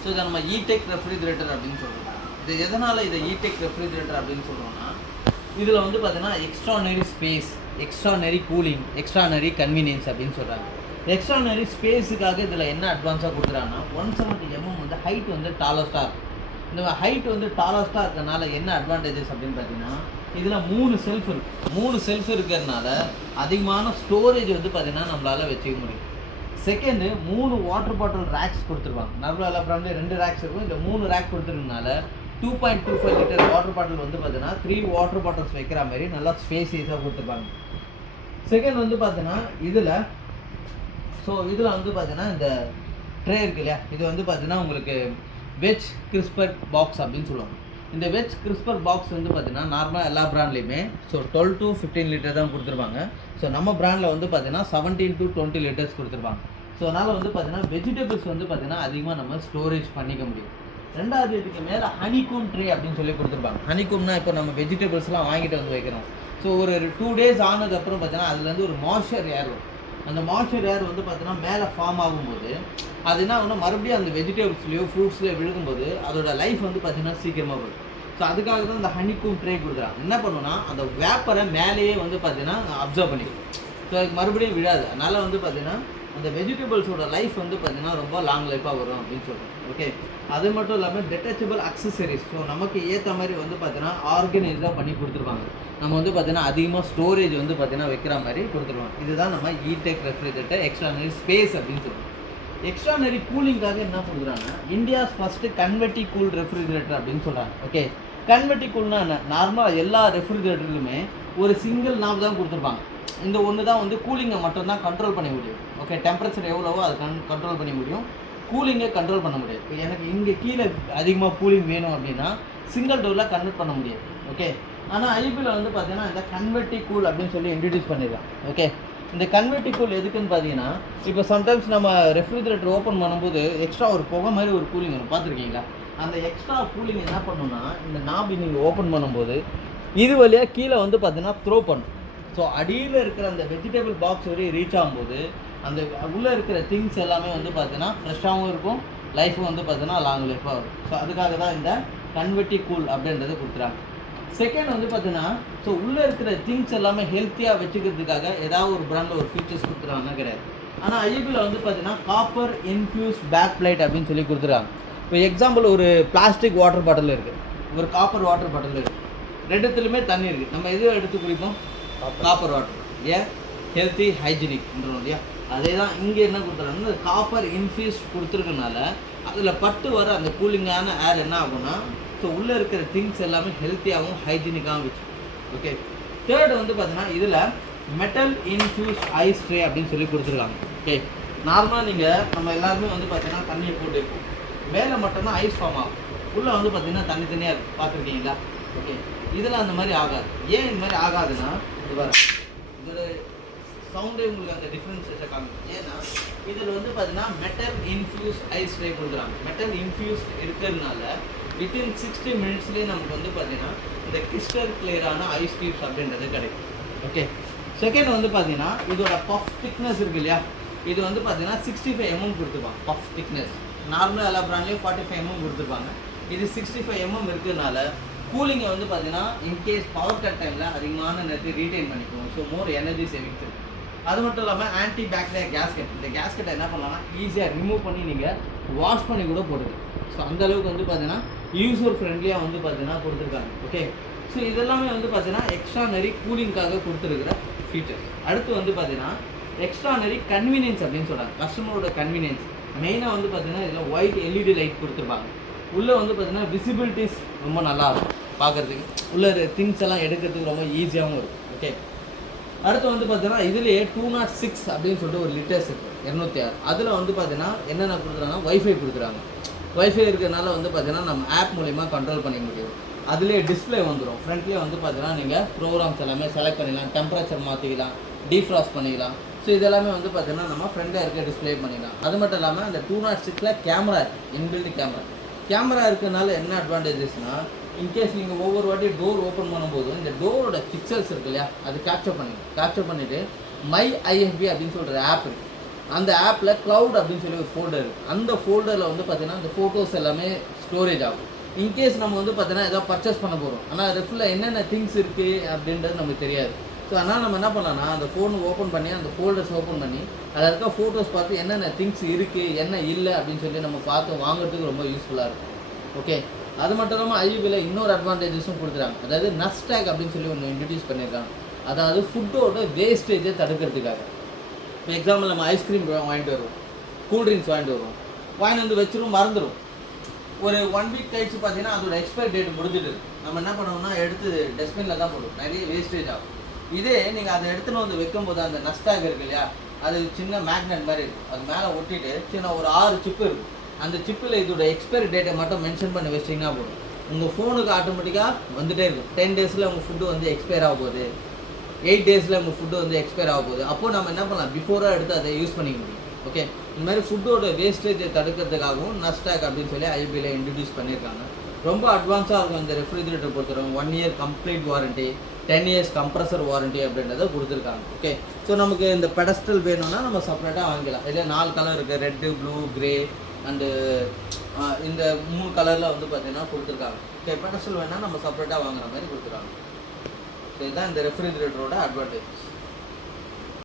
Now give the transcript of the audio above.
So இதை நம்ம E-Tech refrigerator அப்படின்னு சொல்கிறோம். இது எதனால் இதை E-Tech ரெஃப்ரிஜரேட்டர் அப்படின்னு சொல்கிறோம்னா, இதில் வந்து பார்த்தீங்கன்னா extraordinary space, extraordinary cooling, extraordinary convenience அப்படின்னு சொல்கிறாங்க. எக்ஸ்ட்ரானரி ஸ்பேஸுக்காக இதில் என்ன அட்வான்ஸாக கொடுக்குறாங்கன்னா 170 mm வந்து ஹைட் வந்து டாலஸ்ட்டாக இருக்கும். இந்த ஹைட் வந்து டாலஸ்ட்டாக இருக்கிறதுனால என்ன அட்வான்டேஜஸ் அப்படின்னு பார்த்தீங்கன்னா, இதில் 3 செல்ஃப் இருக்குது. 3 செல்ஃப் இருக்கிறதுனால அதிகமான ஸ்டோரேஜ் வந்து பார்த்தீங்கன்னா நம்மளால் வச்சுக்க முடியும். செகண்டு 3 வாட்டர் பாட்டில் ரேக்ஸ் கொடுத்துருவாங்க. நம்மளால் ப்ராப்ளம் 2 ரேக்ஸ் இருக்கும், இல்லை 3 ரேக் கொடுத்துருக்கனால 2.25 லிட்டர் வாட்டர் பாட்டில் வந்து பார்த்தீங்கன்னா 3 வாட்டர் பாட்டில்ஸ் வைக்கிற மாதிரி நல்லா ஸ்பேசியஸாக கொடுத்துருப்பாங்க. செகண்ட் வந்து பார்த்தீங்கன்னா இதில் வந்து பார்த்தீங்கன்னா இந்த ட்ரே இருக்கு இல்லையா, இது வந்து பார்த்தீங்கன்னா உங்களுக்கு வெஜ் கிறிஸ்பர் பாக்ஸ் அப்படின்னு சொல்லுவாங்க. இந்த வெஜ் கிறிஸ்பர் பாக்ஸ் வந்து பார்த்தீங்கன்னா நார்மலாக எல்லா ப்ராண்ட்லேயுமே 12 to 15 லிட்டர் தான் கொடுத்துருப்பாங்க. ஸோ நம்ம ப்ராண்டில் வந்து பார்த்தீங்கன்னா 17 to 20 லிட்டர்ஸ் கொடுத்துருப்பாங்க. ஸோ அதனால் வந்து பார்த்தீங்கன்னா வெஜிடபிள்ஸ் வந்து பார்த்தீங்கன்னா அதிகமாக நம்ம ஸ்டோரேஜ் பண்ணிக்க முடியும். ரெண்டாவது இதுக்கு மேலே ஹனிகோம் ட்ரே அப்படின்னு சொல்லி கொடுத்துருப்பாங்க. ஹனிகோம்னா இப்போ நம்ம வெஜிடபிள்ஸ்லாம் வாங்கிட்டு வந்து வைக்கிறோம். ஸோ ஒரு 2 days ஆனதுக்கப்புறம் பார்த்தீங்கன்னா அதுலேருந்து ஒரு மாய்ஸ்சர் ஏர் வரும். அந்த மாய்ஸ்சர் ஏர் வந்து பார்த்தீங்கன்னா மேலே ஃபார்ம் ஆகும்போது அது என்ன ஆகும்னா மறுபடியும் அந்த வெஜிடபிள்ஸ்லையோ ஃப்ரூட்ஸ்லையோ விழுகும்போது அதோட லைஃப் வந்து பார்த்தீங்கன்னா சீக்கிரமாக வரும். ஸோ அதுக்காக தான் இந்த ஹனிகோம் ட்ரே கொடுக்குறாங்க. என்ன பண்ணுன்னா அந்த வேப்பரை மேலேயே வந்து பார்த்தீங்கன்னா அப்சர்வ் பண்ணிக்கும். ஸோ அதுக்கு மறுபடியும் விழாது. அதனால் வந்து பார்த்தீங்கன்னா அந்த வெஜிடபிள்ஸோட லைஃப் வந்து பார்த்தீங்கன்னா ரொம்ப லாங் லைஃபாக வரும் அப்படின்னு சொல்கிறோம். ஓகே, அது மட்டும் இல்லாமல் டெட்டச்சபிள் அக்சசரிஸ். ஸோ நமக்கு ஏற்ற மாதிரி வந்து பார்த்தீங்கன்னா ஆர்கனைஸாக பண்ணி கொடுத்துருப்பாங்க. நம்ம வந்து பார்த்தீங்கன்னா அதிகமாக ஸ்டோரேஜ் வந்து பார்த்தீங்கன்னா வைக்கிற மாதிரி கொடுத்துருவாங்க. இதுதான் நம்ம E-Tech ரெஃப்ரிஜரேட்டர் எக்ஸ்ட்ரானரி ஸ்பேஸ் அப்படின்னு சொல்லுவோம். எக்ஸ்ட்ரானரி கூலிங்காக என்ன கொடுக்குறாங்க, இந்தியாஸ் ஃபஸ்ட்டு கன்வெர்டி கூல் ரெஃப்ரிஜரேட்டர் அப்படின்னு சொல்கிறாங்க. ஓகே, கன்வெர்டி கூல்னா என்ன, நார்மலாக எல்லா ரெஃப்ரிஜரேட்டர்லையுமே ஒரு சிங்கிள் நாப் தான் கொடுத்துருப்பாங்க. இந்த ஒன்று தான் வந்து கூலிங்கை மட்டும்தான் கண்ட்ரோல் பண்ண முடியும். ஓகே, டெம்பரேச்சர் எவ்வளவோ அது கண்ட்ரோல் பண்ண முடியும், கூலிங்கை கண்ட்ரோல் பண்ண முடியாது. இப்போ எனக்கு இங்கே கீழே அதிகமாக கூலிங் வேணும் அப்படின்னா சிங்கிள் டோரில் கன்வெர்ட் பண்ண முடியாது. ஓகே, ஆனால் ஐபியில் வந்து பார்த்தீங்கன்னா இந்த கன்வெர்டி கூல் அப்படின்னு சொல்லி இன்ட்ரடியூஸ் பண்ணிடுறாங்க. ஓகே, இந்த கன்வெர்டி கூல் எதுக்குன்னு பார்த்தீங்கன்னா, இப்போ சம்டைம்ஸ் நம்ம ரெஃப்ரிஜரேட்டர் ஓப்பன் பண்ணும்போது எக்ஸ்ட்ரா ஒரு புகை மாதிரி ஒரு கூலிங் வரும், பார்த்துருக்கீங்களா? அந்த எக்ஸ்ட்ரா கூலிங் என்ன பண்ணுன்னா இந்த நாபி நீங்கள் ஓப்பன் பண்ணும்போது இது வழியாக கீழே வந்து பார்த்தீங்கன்னா த்ரோ பண்ணும். ஸோ அடியில் இருக்கிற அந்த வெஜிடபிள் பாக்ஸ் வரையும் ரீச் ஆகும்போது அந்த உள்ளே இருக்கிற திங்ஸ் எல்லாமே வந்து பார்த்தீங்கன்னா ஃப்ரெஷ்ஷாகவும் இருக்கும், லைஃபும் வந்து பார்த்தீங்கன்னா லாங் லைஃபாக வரும். ஸோ அதுக்காக தான் இந்த கன்வெர்டி கூல் அப்படின்றது கொடுத்துறாங்க. செகண்ட் வந்து பார்த்தீங்கன்னா, ஸோ உள்ளே இருக்கிற திங்ஸ் எல்லாமே ஹெல்த்தியாக வச்சுக்கிறதுக்காக ஏதாவது ஒரு பிராண்டில் ஒரு ஃபீச்சர்ஸ் கொடுத்துருவாங்கன்னா கிடையாது. ஆனால் ஐபியில் வந்து பார்த்தீங்கன்னா காப்பர் இன்ஃப்யூஸ் பேக் பிளேட் அப்படின்னு சொல்லி கொடுத்துருக்காங்க. இப்போ எக்ஸாம்பிள் ஒரு பிளாஸ்டிக் வாட்டர் பாட்டில் இருக்குது, ஒரு காப்பர் வாட்டர் பாட்டில் இருக்குது, ரெண்டுத்துலையுமே தண்ணி இருக்குது. நம்ம எதுவும் எடுத்து குடிப்போம், காப்பர் வாட்டர். ஏன், ஹெல்த்தி ஹைஜீனிக்ன்றோம் இல்லையா? அதே தான் இங்கே என்ன கொடுத்துறாங்கன்னா காப்பர் இன்ஃப்யூஸ் கொடுத்துருக்கனால அதில் பட்டு வர அந்த கூலிங்கான ஏர் என்ன ஆகும்னா ஸோ உள்ளே இருக்கிற திங்ஸ் எல்லாமே ஹெல்த்தியாகவும் ஹைஜீனிக்காகவும் வச்சு. ஓகே, தேர்டு வந்து பார்த்தீங்கன்னா இதில் மெட்டல் இன்ஃப்யூஸ் ஐஸ் ட்ரே அப்படின்னு சொல்லி கொடுத்துருக்காங்க. ஓகே, நார்மலாக நீங்கள் நம்ம எல்லாருமே வந்து பார்த்தீங்கன்னா தண்ணியை போட்டு வைப்போம், மேலே மட்டும்தான் ஐஸ் ஃபார்ம் ஆகும், உள்ளே வந்து பார்த்தீங்கன்னா தனித்தனியாக இருக்கும், பார்த்துருக்கீங்களா? ஓகே, இதில் அந்த மாதிரி ஆகாது. ஏன் இந்த மாதிரி ஆகாதுன்னா இது வர இதோட சவுண்டே உங்களுக்கு அந்த டிஃப்ரென்ஸை காமிக்கும். ஏன்னா இதில் வந்து பார்த்தீங்கன்னா மெட்டல் இன்ஃப்யூஸ் ஐஸ் ட்ரே கொடுக்குறாங்க. மெட்டல் இன்ஃப்யூஸ் இருக்கிறதுனால வித்தின் 60 minutesலேயே நமக்கு வந்து பார்த்தீங்கன்னா இந்த கிறிஸ்டல் கிளியரான ஐஸ் கியூப்ஸ் அப்படின்றது கிடைக்கும். ஓகே, செகண்ட் வந்து பார்த்தீங்கன்னா இதோட பஃப் திக்னஸ் இருக்குது இல்லையா, இது வந்து பார்த்தீங்கன்னா 65 mm கொடுத்துருப்பாங்க. பஃப் திக்னஸ் நார்மலாக எல்லா ப்ராண்ட்லேயும் 45 mm கொடுத்துருப்பாங்க. இது 65 mm இருக்கிறதுனால கூலிங்கை வந்து பார்த்தீங்கன்னா இன்கேஸ் பவர் கட் டைமில் அதிகமான நேரத்தை ரீட்டைன் பண்ணிக்குவோம். ஸோ மோர் எனர்ஜி சேவிங்ஸ் இருக்குது. அது மட்டும் இல்லாமல் ஆன்டி பாக்டீரியா கேஸ்கெட், இந்த கேஸ்கெட்டை என்ன பண்ணலாம்னா ஈஸியாக ரிமூவ் பண்ணி நீங்கள் வாஷ் பண்ணி கூட போடுது. ஸோ அந்தளவுக்கு வந்து பார்த்தீங்கன்னா யூசர் ஃப்ரெண்ட்லியாக வந்து பார்த்தீங்கன்னா கொடுத்துருக்காங்க. ஓகே, ஸோ இதெல்லாமே வந்து பார்த்தீங்கன்னா எக்ஸ்ட்ரானரி கூலிங்காக கொடுத்துருக்குற ஃபீச்சர்ஸ். அடுத்து வந்து பார்த்தீங்கன்னா எக்ஸ்ட்ரானரி கன்வீனியன்ஸ் அப்படின்னு சொல்கிறாங்க. கஸ்டமரோட கன்வீனியன்ஸ் மெயினாக வந்து பார்த்தீங்கன்னா இதில் ஒயிட் LED லைட் கொடுத்துருப்பாங்க. உள்ளே வந்து பார்த்தீங்கன்னா விசிபிலிட்டிஸ் ரொம்ப நல்லாயிருக்கும் பார்க்குறதுக்கு, உள்ளே திங்ஸ் எல்லாம் எடுக்கிறதுக்கு ரொம்ப ஈஸியாகவும் இருக்கும். ஓகே, அடுத்து வந்து பார்த்தீங்கன்னா இதுலேயே 206 அப்படின்னு சொல்லிட்டு ஒரு லிட்டர்ஸ் இருக்குது, 206. அதில் வந்து பார்த்தீங்கன்னா என்னென்ன கொடுக்குறாங்கன்னா வைஃபை கொடுக்குறாங்க. வைஃபை இருக்கிறதுனால வந்து பார்த்தீங்கன்னா நம்ம ஆப் மூலிமா கண்ட்ரோல் பண்ணிக்க முடியும். அதுலேயே டிஸ்பிளே வந்துடும். ஃப்ரண்ட்லேயே வந்து பார்த்தீங்கன்னா நீங்கள் ப்ரோக்ராம்ஸ் எல்லாமே செலக்ட் பண்ணிக்கலாம், டெம்பரேச்சர் மாற்றிக்கலாம், டீஃப்ராஸ்ட் பண்ணிக்கலாம். ஸோ இதெல்லாமே வந்து பார்த்தீங்கன்னா நம்ம ஃப்ரண்ட்டில் இருக்க டிஸ்பிளே பண்ணிக்கலாம். அது மட்டும் இல்லாமல் அந்த 206ல் கேமரா இருக்குது, இன்பில்ட் கேமரா இருக்கிறதுனால என்ன அட்வான்டேஜஸ்னால் இன்கேஸ் நீங்கள் ஒவ்வொரு வாட்டி டோர் ஓப்பன் பண்ணும்போது இந்த டோரோட பிக்சல்ஸ் இருக்கு இல்லையா, அது கேப்சர் பண்ணிவிட்டு மை IFB அப்படின்னு சொல்கிற ஆப் இருக்குது. அந்த ஆப்பில் க்ளவுட் அப்படின்னு சொல்லி ஒரு ஃபோல்டர் இருக்குது. அந்த ஃபோல்டரில் வந்து பார்த்தீங்கன்னா அந்த ஃபோட்டோஸ் எல்லாமே ஸ்டோரேஜ் ஆகும். இன்கேஸ் நம்ம வந்து பார்த்தீங்கன்னா எதாவது பர்ச்சேஸ் பண்ண போகிறோம், ஆனால் ரெஃபில் என்னென்ன திங்ஸ் இருக்குது அப்படின்றது நமக்கு தெரியாது. ஸோ அதனால் நம்ம என்ன பண்ணலாம்னா அந்த ஃபோன் ஓப்பன் பண்ணி அந்த ஃபோல்டர்ஸ் ஓப்பன் பண்ணி அதில் இருக்க ஃபோட்டோஸ் பார்த்து என்னென்ன திங்ஸ் இருக்குது என்ன இல்லை அப்படின்னு சொல்லி நம்ம பார்த்து வாங்குறதுக்கு ரொம்ப யூஸ்ஃபுல்லாக இருக்கும். ஓகே, அது மட்டும் இல்லாமல் ஐயூபியில் இன்னொரு அட்வான்டேஜஸும் கொடுத்துறாங்க. அதாவது நஸ்டாக் அப்படின்னு சொல்லி ஒன்று இன்ட்ரடியூஸ் பண்ணியிருக்காங்க. அதாவது ஃபுட்டோட வேஸ்டேஜை தடுக்கிறதுக்காக. இப்போ எக்ஸாம்பிள் நம்ம ஐஸ்கிரீம் வாங்கிட்டு வருவோம், கூல்ட்ரிங்க்ஸ் வாங்கிட்டு வருவோம், வாங்கிட்டு வந்து வச்சிரும் மறந்துடும். ஒரு 1 வீக் கழிச்சு பார்த்தீங்கன்னா அதோட எக்ஸ்பைரி டேட் முடிஞ்சிட்டு நம்ம என்ன பண்ணுவோம்னா எடுத்து டஸ்ட்பினில் தான் போடுவோம், நிறைய வேஸ்டேஜ் ஆகும். இதே நீங்கள் அதை எடுத்துன்னு வந்து வைக்கும்போது அந்த நஸ்டாக் இருக்கு இல்லையா, அது சின்ன மேக்னெட் மாதிரி இருக்கும், அது மேலே ஒட்டிட்டு சின்ன ஒரு 6 சிப்பு இருக்கும். அந்த சிப்பில் இதோட எக்ஸ்பைரி டேட்டை மட்டும் மென்ஷன் பண்ணி வச்சிங்கன்னா போதும், உங்கள் ஃபோனுக்கு ஆட்டோமேட்டிக்காக வந்துகிட்டே இருக்கும். 10 டேஸில் உங்கள் ஃபுட்டு வந்து எக்ஸ்பயர் ஆக போகுது, 8 டேஸில் உங்கள் ஃபுட்டு வந்து எக்ஸ்பயர் ஆக போகுது. அப்போது நம்ம என்ன பண்ணலாம், பிஃபோராக எடுத்து அதை யூஸ் பண்ணிக்க முடியும். ஓகே, இந்த மாதிரி ஃபுட்டோட வேஸ்டேஜை தடுக்கிறதுக்காகவும் நஸ்டாக் அப்படின்னு சொல்லி ஐபியில் இன்ட்ரடியூஸ் பண்ணியிருக்காங்க. ரொம்ப அட்வான்ஸாக இருக்கும் இந்த ரெஃப்ரிஜரேட்டர் பொறுத்தவரைக்கும். 1 year complete warranty, 10 years compressor warranty அப்படின்றத கொடுத்துருக்காங்க. ஓகே, ஸோ நமக்கு இந்த பெடஸ்டல் வேணும்னா நம்ம செப்பரேட்டாக வாங்கிக்கலாம். இதில் 4 கலர் இருக்குது, ரெட்டு, ப்ளூ, கிரே அண்டு இந்த 3 கலரில் வந்து பார்த்தீங்கன்னா கொடுத்துருக்காங்க. ஓகே, பெடஸ்டல் வேணால் நம்ம செப்பரேட்டாக வாங்குற மாதிரி கொடுத்துருக்காங்க. ஸோ இதுதான் இந்த ரெஃப்ரிஜரேட்டரோட அட்வான்டேஜ்.